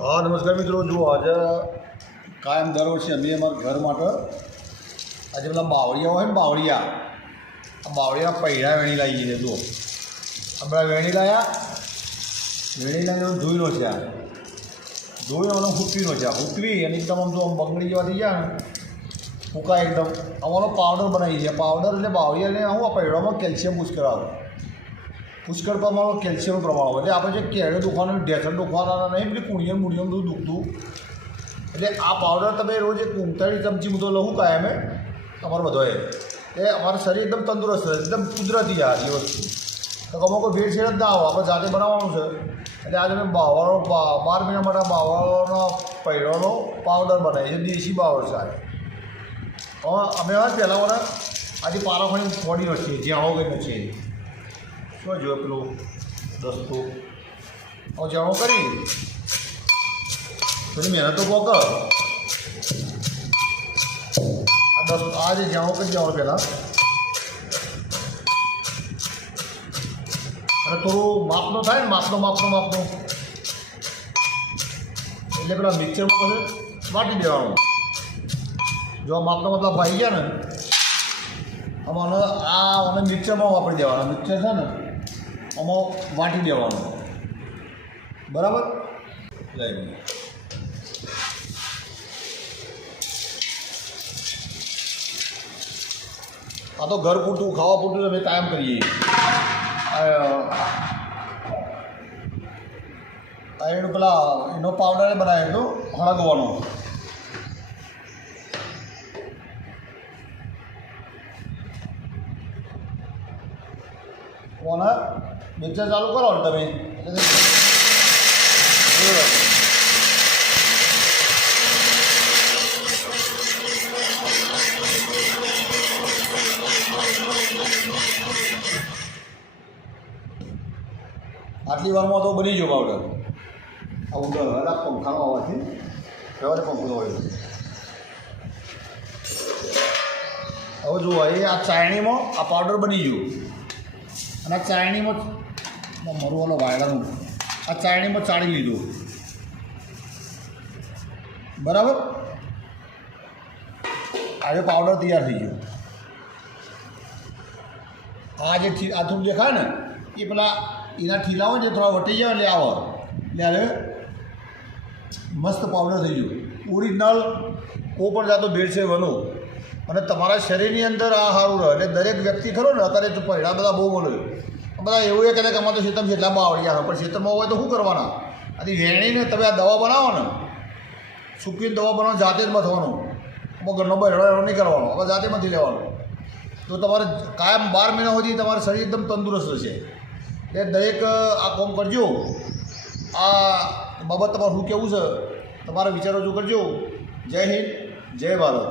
हाँ नमस्कार मित्रों, जो आज कायम દર વર્ષે અમે અમારા ઘર માટે આજે પેલા બાવળિયા હોય ને બાવળિયા પૈડા વેણી લાવીએ છીએ। જુઓ આપણે વેણી લાવીને ધોઈનો છે, આ ધોઈ અને ફૂટવીનો છે, ફૂટવી અને એકદમ આમ તો આમ બંગડી જેવા થઈ ગયા ને ફૂંકા એકદમ અમારો પાવડર બનાવીએ છીએ। પાવડર એટલે બાવળિયાને હું આ પૈડામાં કેલ્શિયમ પુષ્કળ આવે, પુષ્કળ પ્રમાણમાં કેલ્શિયમનું પ્રમાણ હોય એટલે આપણે જે કેળે દુખવાનું ઢેસણ દુખવાના નહીં પેલી કુણિયમ મુડિયમ બધું દુખતું એટલે આ પાવડર તમે રોજ એક 39 ચમચી હું તો લઉં કાયમે અમારે બધોએ એ અમારું શરીર એકદમ તંદુરસ્ત રહે, એકદમ કુદરતી આ એ વસ્તુ તો અમુક ભેળસેળ જ ના આવો, આપણે જાતે બનાવવાનું છે। એટલે આજે અમે બાવળો 12 મહિના માટે બાવળનો પૈડાનો પાવડર બનાવીએ છીએ, દેશી બાવળ સાહેબ। અમે પહેલાં મને આજે પારાફળી ફોડીનો છીએ, જ્યાં આવો ગઈ છે શું જોયું પેલું દસ્તો હવે જાણો કરી થોડી મહેનત તો કોક આ જે જાણો કરી જવાનું પહેલાં અને થોડું માપનો થાય ને માપનો એટલે પેલા મિક્સરમાં પછી વાટી દેવાનું। જો આ માપનો મતલબ ભાઈ ગયા ને આમાં આ મિક્સરમાં વાપરી દેવાના, મિક્સર છે ને આમાં વાટી દેવાનું, બરાબર। આ તો ઘર પૂરતું ખાવા પૂરતું અમે કાયમ કરીએ। એનું પેલા એનો પાવડર બનાવ્યો હતો હળગવાનો, કોને મિક્સર ચાલુ કરો ને તમે આટલી વારમાં તો બની ગયો પાવડર। આ ઉંદર હલા પંખાનો આવવાથી સવારે પંખો હોય। હવે જુઓ એ આ ચાયણીમાં આ પાવડર બની ગયું અને આ ચાયણીમાં મારું ઓલો વાયડાનું આ ચાયણીમાં ચાળી લીધું, બરાબર। આજે પાવડર તૈયાર થઈ ગયો। આ જે આ થોડું દેખાય ને એ પેલા એના ઠીલા હોય ને થોડા વટી જાય એટલે આવે ત્યારે મસ્ત પાવડર થઈ ગયું, ઓરિજિનલ કોઈ પણ જાતો ભેળસેળ બનો અને તમારા શરીરની અંદર આ સારું રહે। એટલે દરેક વ્યક્તિ ખરો ને અત્યારે તો પૈડા બધા બહુ બોલે, બધા એવું એ કહેતા કે અમારે તો ખેતરમાં જેટલા બાવળિયા હોય, પણ ખેતરમાં હોય તો શું કરવાના? આથી વેણીને તમે આ દવા બનાવો ને, સૂકીને દવા બનાવો જાતે જ મથવાનું, અમુક ઘરનો બહેડો નહીં કરવાનો, હવે જાતે મથી લેવાનો તો તમારે કાયમ 12 મહિના સુધી તમારું શરીર એકદમ તંદુરસ્ત રહેશે। એટલે દરેક આ કામ કરજો। આ બાબત તમારે શું કહેવું છે તમારા વિચારો જો કરજો। જય હિન્દ, જય ભારત।